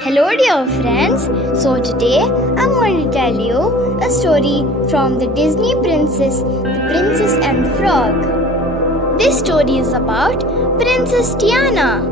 Hello dear friends, so today I'm going to tell you a story from the Disney princess, The Princess and the Frog. This story is about Princess Tiana.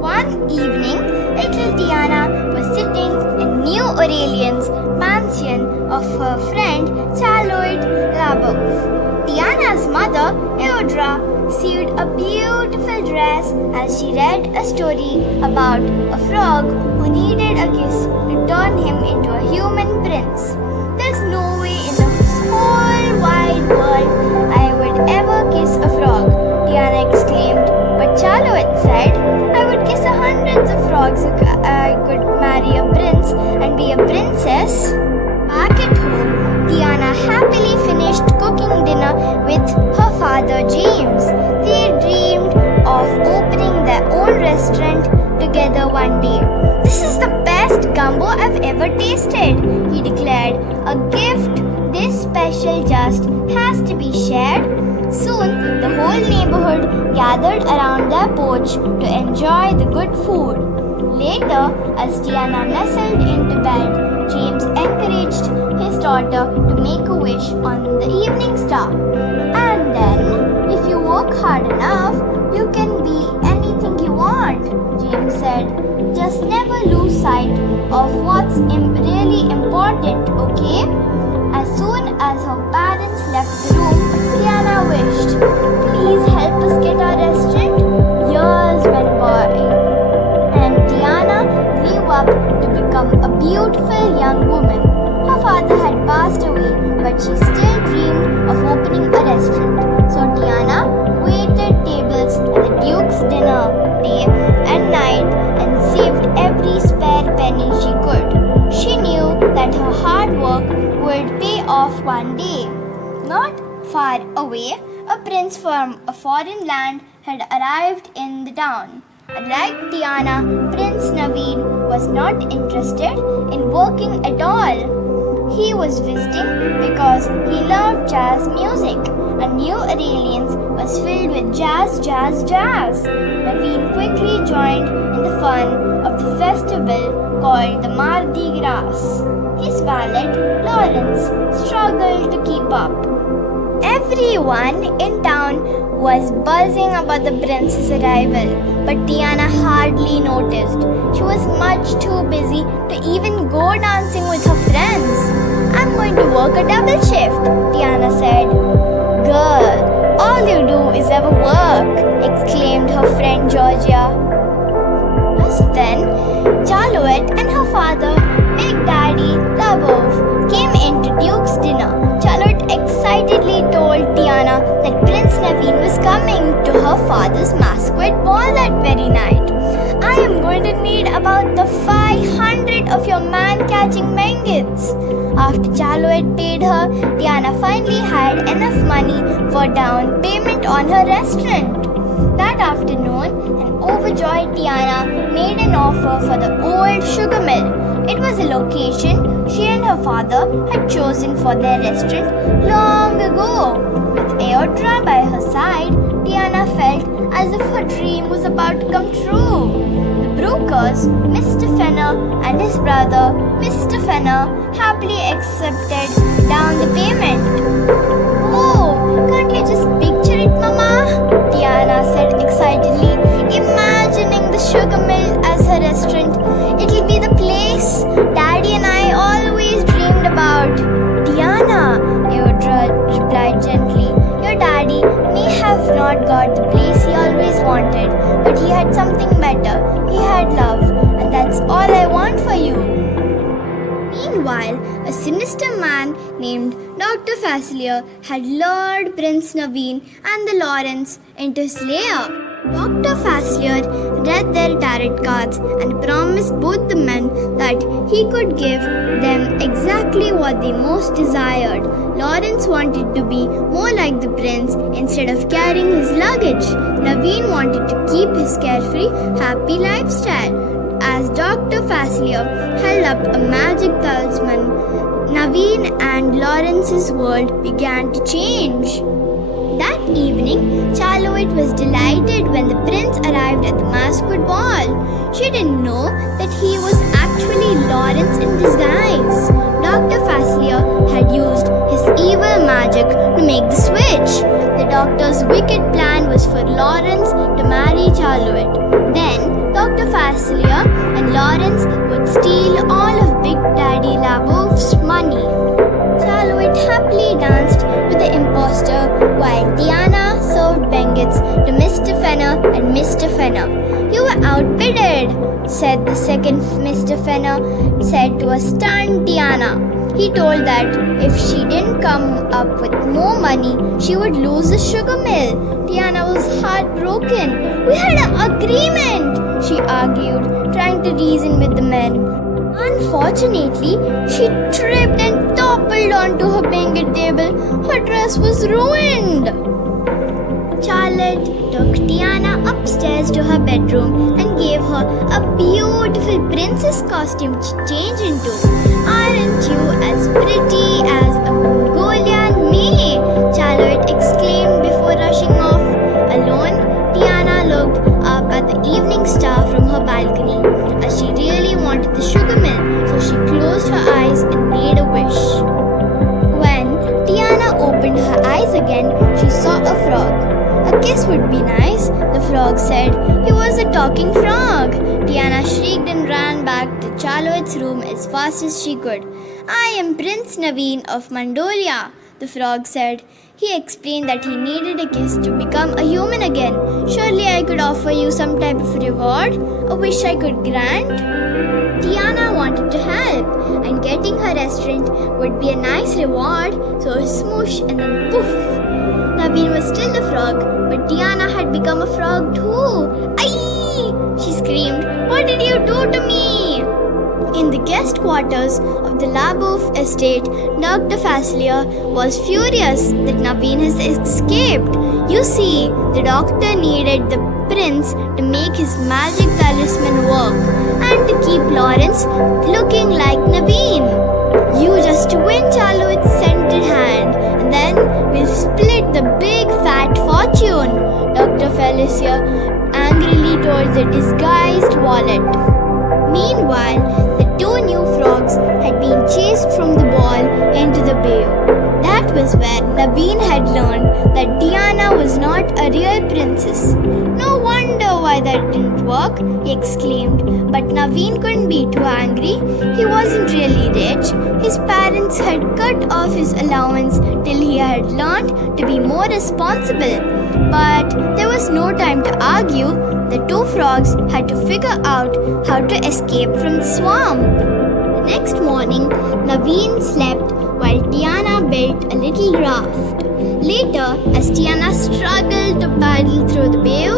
One evening, little Tiana was sitting in New Orleans mansion of her friend Charlotte Labov. Tiana's mother, Eudra, sewed a beautiful dress as she read a story about a frog who needed a kiss to turn him into a human prince. There's no way in the whole wide world I would ever kiss a frog, Tiana exclaimed. But Charlotte said, I would kiss hundreds of frogs if I could marry a prince and be a princess. Back at home, Tiana happily finished cooking dinner with her father James. They dreamed of opening their own restaurant together one day. This is the best gumbo I've ever tasted, he declared. A gift this special just has to be shared. Soon, the whole neighborhood gathered around their porch to enjoy the good food. Later, as Tiana nestled into bed, James encouraged his daughter to make a wish on the evening star. And then, if you work hard enough, you can be anything you want, James said. Just never lose sight of what's really important, okay? As soon as her parents left the room, Tiana wished, please help us get our restaurant. Years went by, and Tiana grew up to become a beautiful young woman. Her father had passed away, but she still dreamed of opening a restaurant. So Tiana waited tables at the Duke's dinner day and night and saved every spare penny she could. She knew that her hard work would pay off one day. Not far away, a prince from a foreign land had arrived in the town. Like Tiana, Prince Naveen was not interested in working at all. He was visiting because he loved jazz music, and New Orleans was filled with jazz. Naveen quickly joined in the fun of the festival called the Mardi Gras. His valet, Lawrence, struggled to keep up. Everyone in town was buzzing about the prince's arrival, but Tiana hardly noticed. She was much too busy to even go dancing with her friends. I'm going to work a double shift, Tiana said. Girl, all you do is ever work, exclaimed her friend Georgia. Just then, Charlotte and her father, Big Daddy Labov, came into Duke's dinner. Charlotte excitedly told Tiana that Prince Naveen was coming to her father's masquerade ball that very night. I am going to need about the 500 of your man-catching mangits. After Charlotte paid her, Tiana finally had enough money for down payment on her restaurant. That afternoon, an overjoyed Tiana made an offer for the old sugar mill. It was a location she and her father had chosen for their restaurant long ago. With Eudra by her side, Tiana felt as if her dream was about to come true. The brokers, Mr. Fenner and his brother, Mr. Fenner, happily accepted down the payment. Oh, can't you just picture it, Mama? Tiana said excitedly, imagining the sugar mill as her restaurant. It'll be the place Daddy and I always dreamed about. Tiana, Eudra replied gently, your daddy may have not got the place he always wanted, but he had something better. He had love, and that's all I want for you. Meanwhile, a sinister man named Dr. Facilier had lured Prince Naveen and the Lawrence into his lair. Dr. Facilier read their tarot cards and promised both the men that he could give them exactly what they most desired. Lawrence wanted to be more like the prince instead of carrying his luggage. Naveen wanted to keep his carefree, happy lifestyle. As Dr. Facilier held up a magic talisman, Naveen and Lawrence's world began to change. That evening, Charlotte was delighted when the prince arrived at the masquerade ball. She didn't know that he was Lawrence in disguise. Dr. Faslier had used his evil magic to make the switch. The doctor's wicked plan was for Lawrence to marry Charlotte. Then Dr. Faslier and Lawrence would steal all of Big Daddy Labouf's money. Charlotte happily danced with the impostor while Tiana served bangets to Mr. Fenner and Mr. Fenner. "You were outbidden," said the second Mr. Fenner said to a stunned Tiana. He told that if she didn't come up with more money, she would lose the sugar mill. Tiana was heartbroken. "We had an agreement," she argued, trying to reason with the men. Unfortunately, she tripped and toppled onto her banquet table. Her dress was ruined. Charlotte took Tiana upstairs to her bedroom and gave her a beautiful princess costume to change into. "Aren't you as pretty as a Mongolian May?" Charlotte exclaimed before rushing off. Alone, Tiana looked up at the evening star from her balcony as she really wanted the sugar mill, so she closed her eyes and made a wish. When Tiana opened her eyes again, she saw a frog. "A kiss would be nice," the frog said. He was a talking frog. Tiana shrieked and ran back to Charlotte's room as fast as she could. "I am Prince Naveen of Mandolia," the frog said. He explained that he needed a kiss to become a human again. "Surely I could offer you some type of reward, a wish I could grant?" Tiana wanted to help, and getting her restaurant would be a nice reward, so smoosh and then poof. Naveen was still a frog, but Tiana had become a frog too. "Aye!" she screamed. "What did you do to me?" In the guest quarters of the Labouf estate, Dr. Faslier was furious that Naveen has escaped. You see, the doctor needed the prince to make his magic talisman work and to keep Lawrence looking like Naveen. "You just win Charlotte's scented hand, and then we'll split the big fat fortune," Dr. Faslier angrily told the disguised wallet. Meanwhile, the two new frogs had been chased from the ball into the bayou. That was where Naveen had learned that Tiana was not a real princess. "No wonder why that didn't work," he exclaimed. But Naveen couldn't be too angry. He wasn't really rich. His parents had cut off his allowance till he had learned to be more responsible. But there was no time to argue. The two frogs had to figure out how to escape from the swarm. The next morning, Naveen slept while Tiana built a little raft. Later, as Tiana struggled to paddle through the bayou,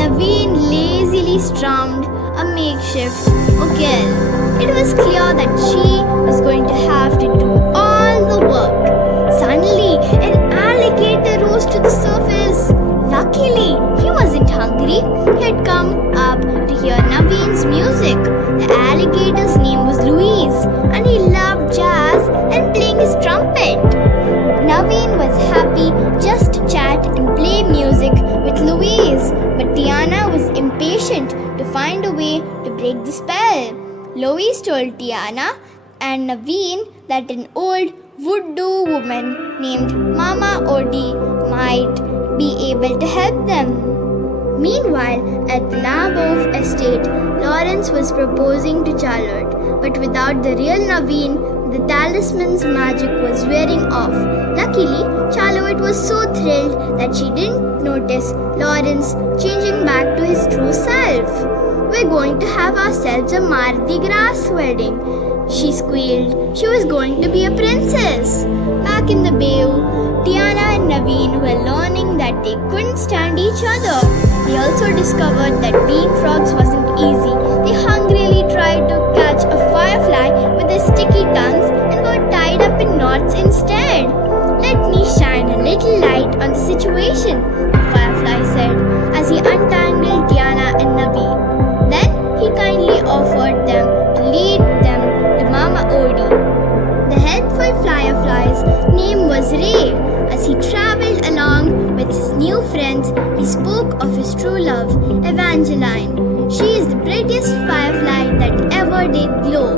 Naveen lazily strummed a makeshift ukulele. It was clear that she was going to have to do all the work. Suddenly, an alligator rose to the surface. Luckily, he wasn't hungry. He had come up to hear Naveen's music. The alligator's name was Louise, and he loved jazz and playing his trumpet. Naveen was happy just to chat and play music with Louise, but Tiana was impatient to find a way to break the spell. Louise told Tiana and Naveen that an old voodoo woman named Mama Odie might be able to help them. Meanwhile, at the Labouf estate, Lawrence was proposing to Charlotte, but without the real Naveen, the talisman's magic was wearing off. Luckily, Charlotte was so thrilled that she didn't notice Lawrence changing back to his true self. "We're going to have ourselves a Mardi Gras wedding," she squealed. She was going to be a princess. Back in the bayou, Tiana and Naveen were learning that they couldn't stand each other. They also discovered that being frogs wasn't easy. They hungrily tried to catch a firefly with their sticky tongues and got tied up in knots instead. "Let me shine a little light on the situation," the firefly said as he untangled Tiana and Naveen. Then he kindly offered them to lead them to Mama Odie. The helpful firefly's name was Ray. As he traveled along with his new friends, he spoke of his true love, Evangeline. "She is the prettiest firefly that ever did glow."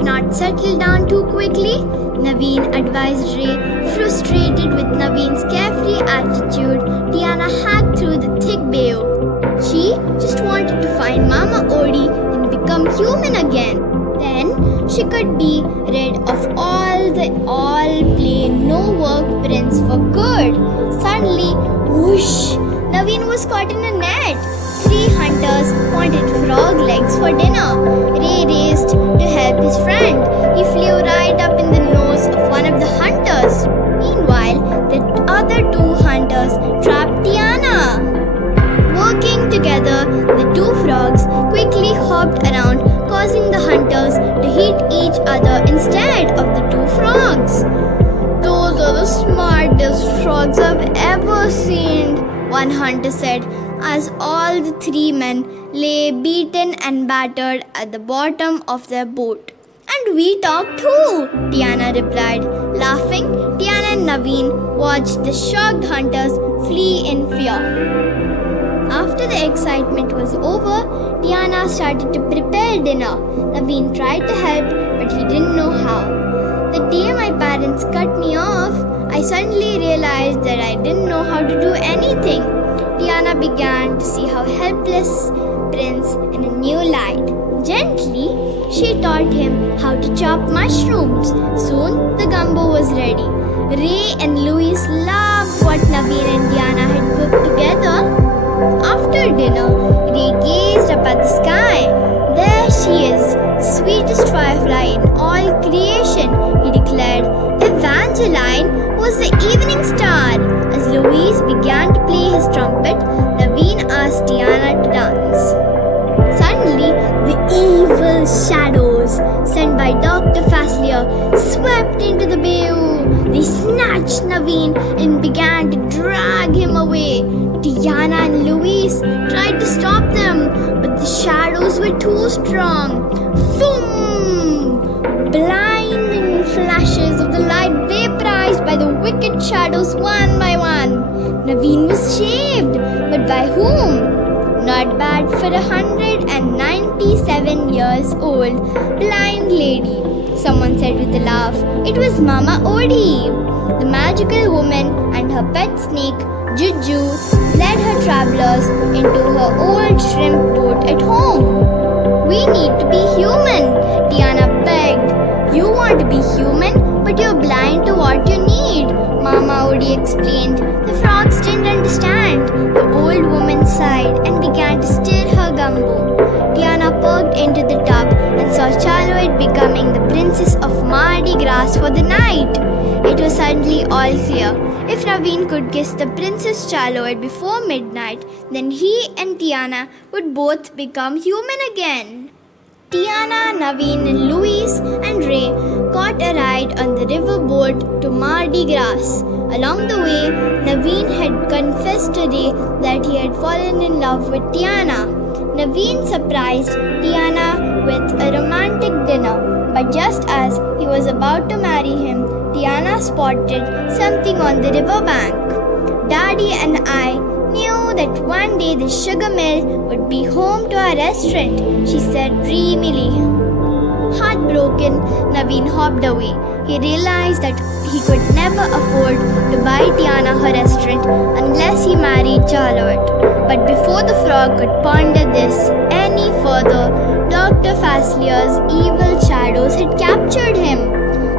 to not settle down too quickly? Naveen advised Ray. Frustrated with Naveen's carefree attitude, Tiana hacked through the thick bayou. She just wanted to find Mama Odie and become human again. Then she could be rid of all play, no work prince for good. Suddenly, whoosh! Naveen was caught in a net. 3 hunters wanted frog legs for dinner. Ray raced to help his friend. He flew right up in the nose of one of the hunters. Meanwhile, the other 2 hunters trapped Tiana. Working together, the 2 frogs quickly hopped around, causing the hunters to hit each other instead of the 2 frogs. Those are the smartest frogs I've ever seen, one hunter said, as all the 3 men lay beaten and battered at the bottom of their boat. And we talked too, Tiana replied. Laughing, Tiana and Naveen watched the shocked hunters flee in fear. After the excitement was over, Tiana started to prepare dinner. Naveen tried to help, but he didn't know how. The day my parents cut me off, I suddenly realized that I didn't know how to do anything. Tiana began to see how helpless Prince in a new light. Gently, she taught him how to chop mushrooms. Soon, the gumbo was ready. Ray and Louis loved what Naveen and Tiana had cooked together. After dinner, Ray gazed up at the sky. There she is, sweetest firefly in all creation, he declared. Evangeline was the evening star. As Louise began to play his trumpet, Naveen asked Tiana to dance. Suddenly, the evil shadows sent by Dr. Faslier swept into the bayou. They snatched Naveen and began to drag him away. Tiana and Louise tried to stop them, but the shadows were too strong. Boom! Blinding flashes of the light vaporized by the wicked shadows one by one. Naveen was saved, but by whom? Not bad for a 197 years old blind lady, someone said with a laugh. It was Mama Odie. The magical woman and her pet snake, Juju, led her travelers into her old shrimp boat at home. We need to be human, Tiana begged. You want to be human, but you're blind to what you need, Mama Odie explained. The frogs didn't understand. The old woman sighed and began to stir her gumbo. Tiana perked into the tub and saw Charlotte becoming the princess of Mardi Gras for the night. It was suddenly all clear. If Naveen could kiss the Princess Charlotte before midnight, then he and Tiana would both become human again. Tiana, Naveen, and Louise and Ray caught a ride on the river boat to Mardi Gras. Along the way, Naveen had confessed to Ray that he had fallen in love with Tiana. Naveen surprised Tiana with a romantic dinner, but just as he was about to marry him, Tiana spotted something on the riverbank. Daddy and I knew that one day the sugar mill would be home to our restaurant, she said dreamily. Heartbroken, Naveen hopped away. He realized that he could never afford to buy Tiana her restaurant unless he married Charlotte. But before the frog could ponder this any further, Dr. Faslier's evil shadows had captured him.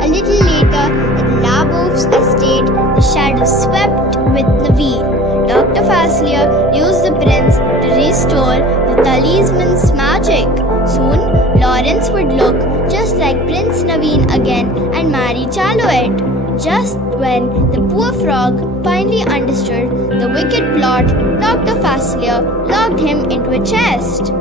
A little later, at Labov's estate, the shadows swept with Naveen. Dr. Faslier used the prince to restore the talisman's magic. Soon, Lawrence would look just like Prince Naveen again and marry Charlotte. Just when the poor frog finally understood the wicked plot, Dr. Faslier locked him into a chest.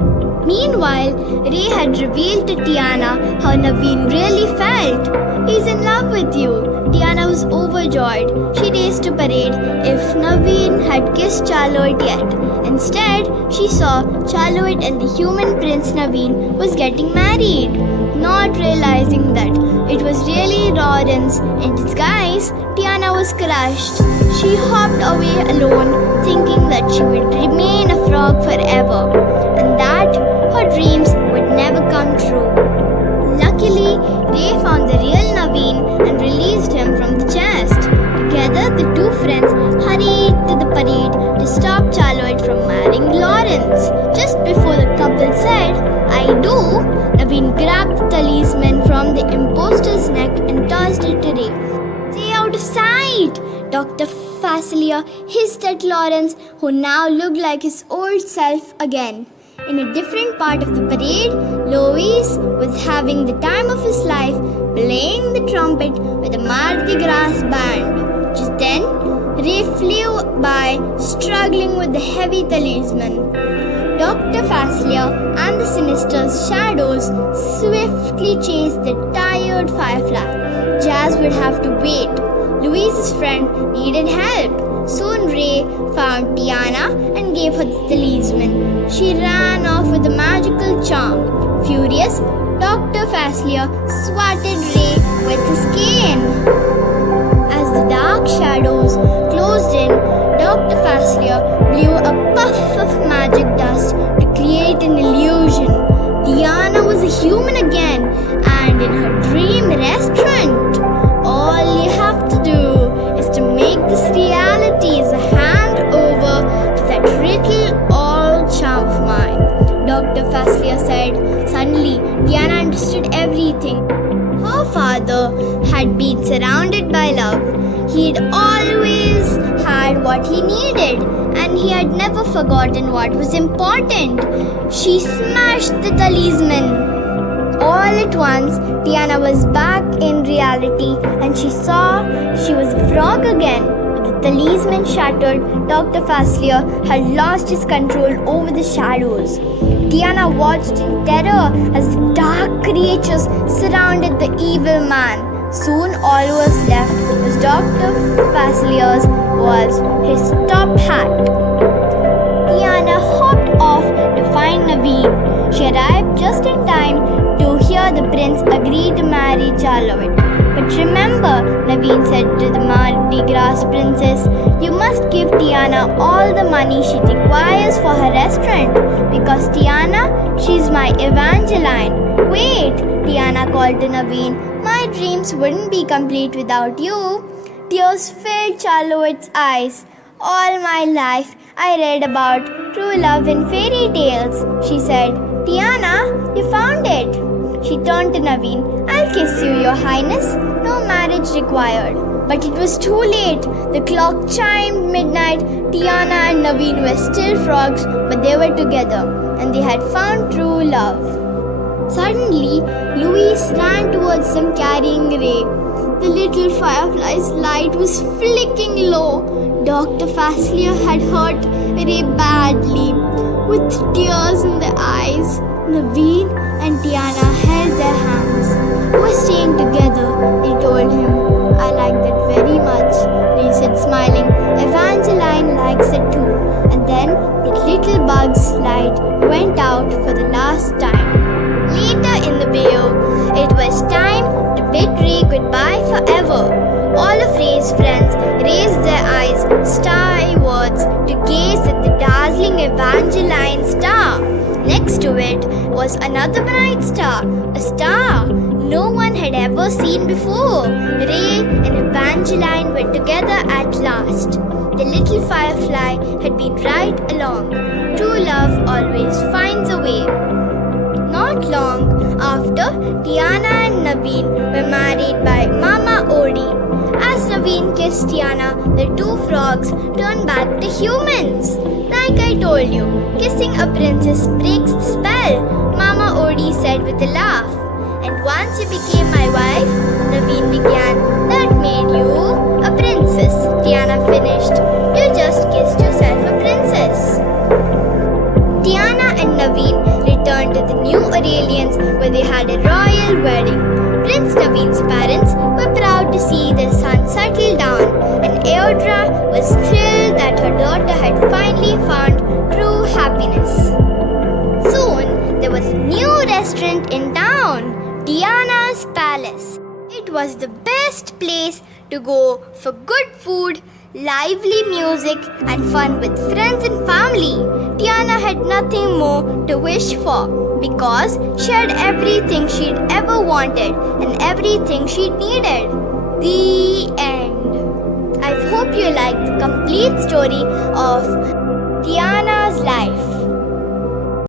Meanwhile, Ray had revealed to Tiana how Naveen really felt. He's in love with you. Tiana was overjoyed. She raced to parade if Naveen had kissed Charlotte yet. Instead, she saw Charlotte and the human prince Naveen was getting married. Not realizing that it was really Lawrence in disguise, Tiana was crushed. She hopped away alone, thinking that she would remain a frog forever, and that her dreams would never come true. Luckily, I do. Naveen grabbed the talisman from the imposter's neck and tossed it to Ray. Stay out of sight! Dr. Facilier hissed at Lawrence, who now looked like his old self again. In a different part of the parade, Louis was having the time of his life, playing the trumpet with a Mardi Gras band. Just then, Ray flew by, struggling with the heavy talisman. Dr. Facilier and the sinister shadows swiftly chased the tired firefly. Jazz would have to wait. Louise's friend needed help. Soon Ray found Tiana and gave her the talisman. She ran off with a magical charm. Furious, Dr. Facilier swatted Ray with his cane. As the dark shadows closed in, Dr. Facilier blew a puff of magic dust to create an illusion. Tiana was a human again and in her dream restaurant. All you have to do is to make this reality as a handover to that little old charm of mine, Dr. Facilier said. Suddenly, Tiana understood everything. Her father had been surrounded by love. He'd always had what he needed, and he had never forgotten what was important. She smashed the talisman. All at once, Tiana was back in reality, and she saw she was a frog again. With the talisman shattered, Dr. Facilier had lost his control over the shadows. Tiana watched in terror as the dark creatures surrounded the evil man. Soon all was left was Dr. Facilier's was his top hat. Tiana hopped off to find Naveen. She arrived just in time to hear the prince agree to marry Charlotte. But remember, Naveen said to the Mardi Gras princess, you must give Tiana all the money she requires for her restaurant, because Tiana, she's my Evangeline. Wait, Tiana called to Naveen. My dreams wouldn't be complete without you. Tears filled Charlotte's eyes. All my life, I read about true love in fairy tales, she said. Tiana, you found it. She turned to Naveen. I'll kiss you, your highness. No marriage required. But it was too late. The clock chimed midnight. Tiana and Naveen were still frogs, but they were together, and they had found true love. Suddenly, Louise ran towards them carrying Ray. The little firefly's light was flicking low. Dr. Facilier had hurt Ray badly. With tears in their eyes, Naveen and Tiana held their hands. We're staying together, they told him. I like that very much, Ray said smiling. Evangeline likes it too. And then the little bug's light went out for the last time. Later in the bayou, it was time to bid Ray goodbye forever. All of Ray's friends raised their eyes starwards to gaze at the dazzling Evangeline star. Next to it was another bright star, a star no one had ever seen before. Ray and Evangeline were together at last. The little firefly had been right along. True love always finds a way. Not long after, Tiana and Naveen were married by Mama Odie. As Naveen kissed Tiana, the two frogs turned back to humans. Like I told you, kissing a princess breaks the spell, Mama Odie said with a laugh. And once you became my wife, Naveen began, that made you a princess. Tiana finished, you just kissed yourself a princess. Tiana and Naveen returned to the New Orleans where they had a royal wedding. Prince Naveen's parents were proud to see their son settle down, and Audra was thrilled that her daughter had finally found true happiness. Soon, there was a new restaurant in town, Tiana's Palace. It was the best place to go for good food, lively music, and fun with friends and family. Tiana had nothing more to wish for because she had everything she'd ever wanted and everything she'd needed. The end. I hope you liked the complete story of Tiana's life.